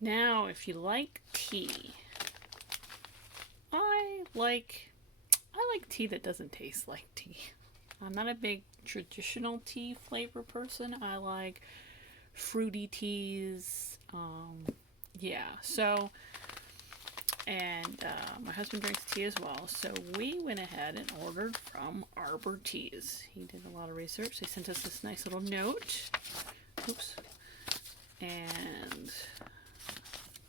Now, if you like tea, I like tea that doesn't taste like tea. I'm not a big traditional tea flavor person. I like fruity teas. Yeah, so, and my husband drinks tea as well. So we went ahead and ordered from Arbor Teas. He did a lot of research. They sent us this nice little note. Oops. And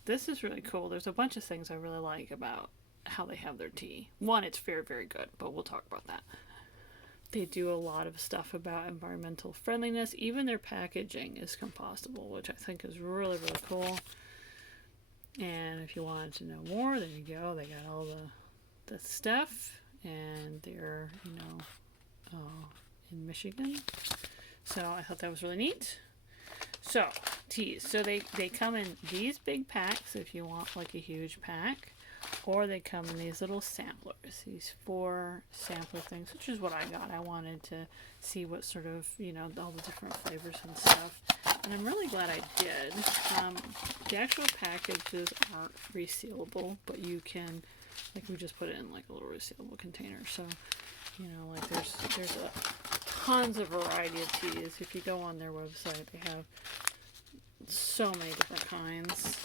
this is really cool. There's a bunch of things I really like about how they have their tea. One, it's very, very good, but we'll talk about that. They do a lot of stuff about environmental friendliness. Even their packaging is compostable, which I think is really, really cool. And if you wanted to know more, there you go. They got all the stuff, and they're, in Michigan. So I thought that was really neat. So, teas. So they come in these big packs if you want like a huge pack, or they come in these little samplers, these 4 sampler things, which is what I got. I wanted to see what sort of, all the different flavors and stuff. And I'm really glad I did. The actual packages aren't resealable, but you can, like, we just put it in like a little resealable container. So, like there's tons of variety of teas. If you go on their website, they have so many different kinds.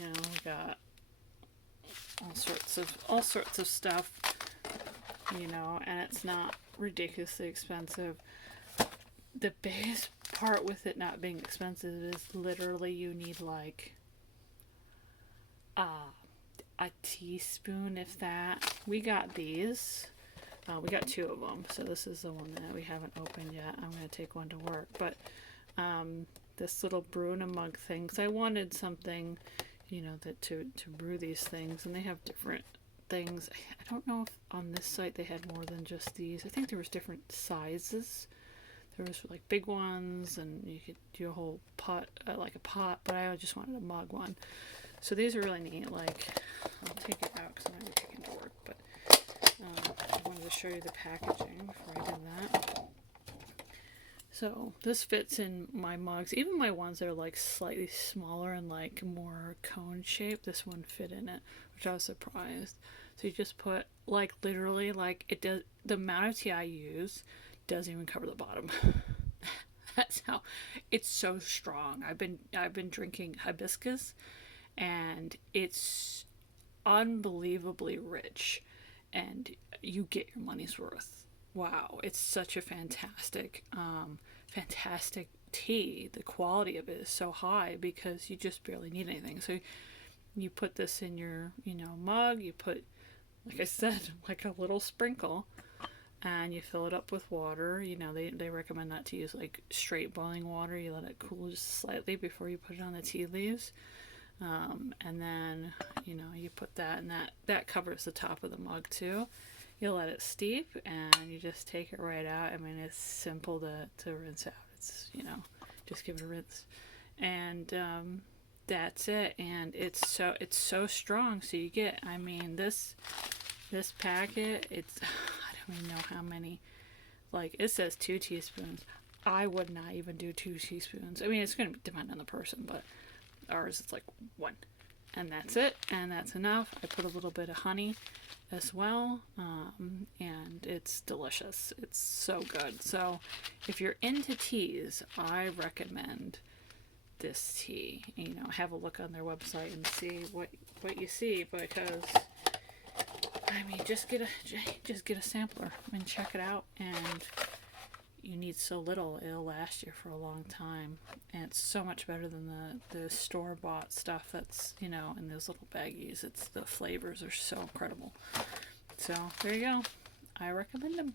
We got all sorts of stuff, and it's not ridiculously expensive. The biggest part with it not being expensive is literally you need like a teaspoon, if that. We got these. We got 2 of them, so this is the one that we haven't opened yet. I'm going to take one to work, but this little brew in a mug thing, because I wanted something, that to brew these things, and they have different things. I don't know if on this site they had more than just these. I think there was different sizes. There was like big ones, and you could do a whole pot, like a pot, but I just wanted a mug one. So these are really neat. Like, I'll take it out because I'm going to be taking it to work, but I wanted to show you the packaging before I did that. So this fits in my mugs. Even my ones that are like slightly smaller and like more cone shaped, this one fit in it, which I was surprised. So you just put like literally like it does. The amount of tea I use doesn't even cover the bottom. That's how it's so strong. I've been drinking hibiscus, and it's unbelievably rich, and you get your money's worth. Wow, it's such a fantastic tea. The quality of it is so high because you just barely need anything. So you put this in your, mug. You put, like I said, like a little sprinkle, and you fill it up with water. They recommend not to use like straight boiling water. You let it cool just slightly before you put it on the tea leaves. And then, you put that, and that covers the top of the mug too. You let it steep, and you just take it right out. I mean, it's simple to rinse out. It's, just give it a rinse. And that's it. And it's so strong. So you get, I mean, this packet, it's, I don't even know how many, like, it says 2 teaspoons. I would not even do 2 teaspoons. I mean, it's going to depend on the person, but ours is like 1. And that's it. And that's enough. I put a little bit of honey as well, and it's delicious. It's so good. So if you're into teas, I recommend this tea. Have a look on their website and see what you see, because I mean, just get a sampler and check it out. And you need so little, it'll last you for a long time, and it's so much better than the store-bought stuff that's in those little baggies. It's the flavors are so incredible. So there you go. I recommend them.